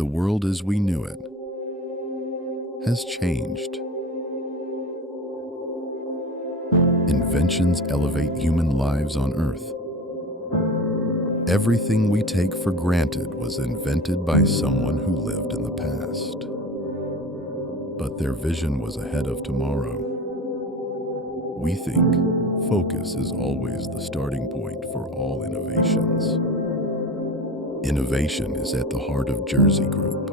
the world as we knew it has changed. Inventions elevate human lives on Earth. Everything we take for granted was invented by someone who lived in the past. But their vision was ahead of tomorrow. We think focus is always the starting point for all innovations. Innovation is at the heart of Jersey Group.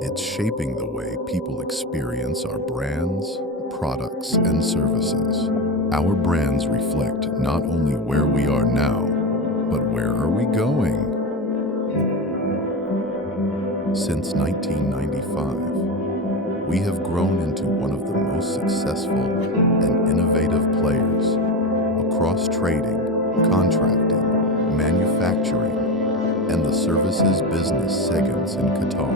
It's shaping the way people experience our brands, products, and services. Our brands reflect not only where we are now, but where are we going? Since 1995, we have grown into one of the most successful and innovative players across trading, contracting, manufacturing, and the services business segments in Qatar.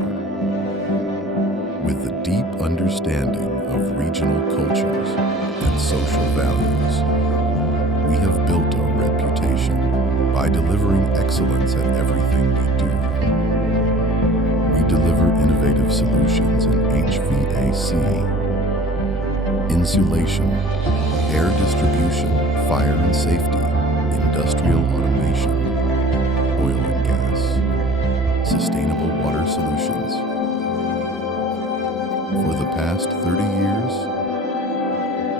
With the deep understanding of regional cultures and social values, we have built our reputation by delivering excellence at everything we do. We deliver innovative solutions in HVAC, insulation, air distribution, fire and safety, industrial automation, oil and gas, sustainable water solutions. For the past 30 years,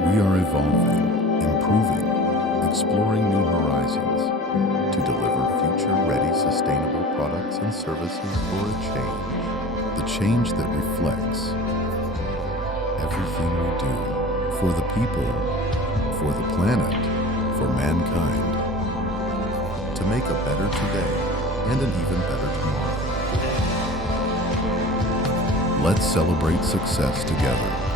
we are evolving, improving, exploring new horizons to deliver future-ready sustainable products and services for a change. The change that reflects everything we do for the people, for the planet, for mankind, to make a better today and an even better tomorrow. Let's celebrate success together.